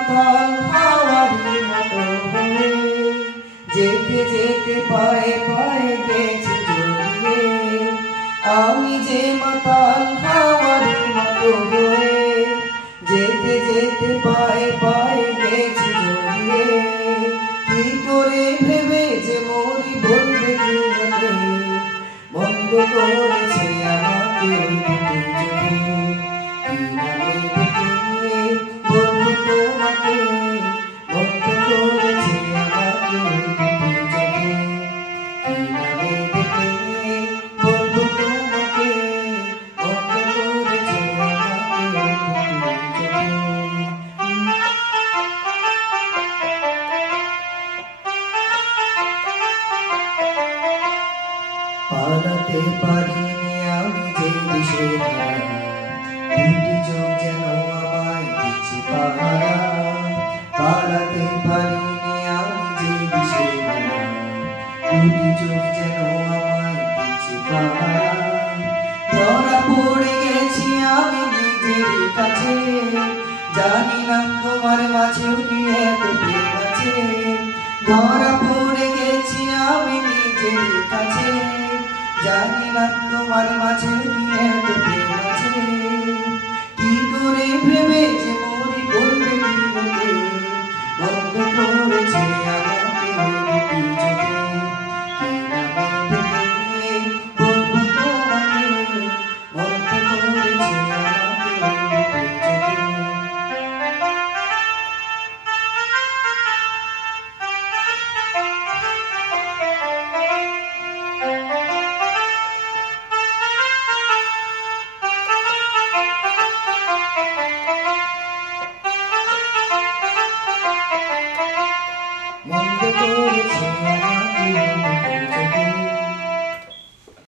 মাতাল হাওয়ারি মতো হয়ে যেতে যেতে পায়ে পায়ে গেছি জড়িয়ে। আমি যে মাতাল হাওয়ারি মতো হয়ে যেতে যেতে পায়ে পায়ে গেছি জড়িয়ে। কি করে ভেবে যে মরি বলবে কি লোকে, বন্ধ করেছে আমাকে ওই দুটি চোখে। কি নামে ডেকে বলবো তোমাকে, বন্ধ করেছে আমাকে ওই দুটি চোখে। কি নামে ডেকে বলবো তোমাকে, বন্ধ করেছে আমাকে ওই দুটি চোখে। পালাতে পারিনি আমি যে দিশে দুটি চোখ যেন আমায় দিচ্ছে পাহারা। পালাতে পারিনি আমি যে দিশে দুটি চোখ যেন আমায় দিচ্ছে পাহারা। ধরা পড়ে গেছি আমি নিজের কাছে, জানি না তোমার মাঝেও কি এত প্রেম আছে। ধরা পড়ে গেছি আমি নিজের কাছে, জানি না তোমার মাঝে কি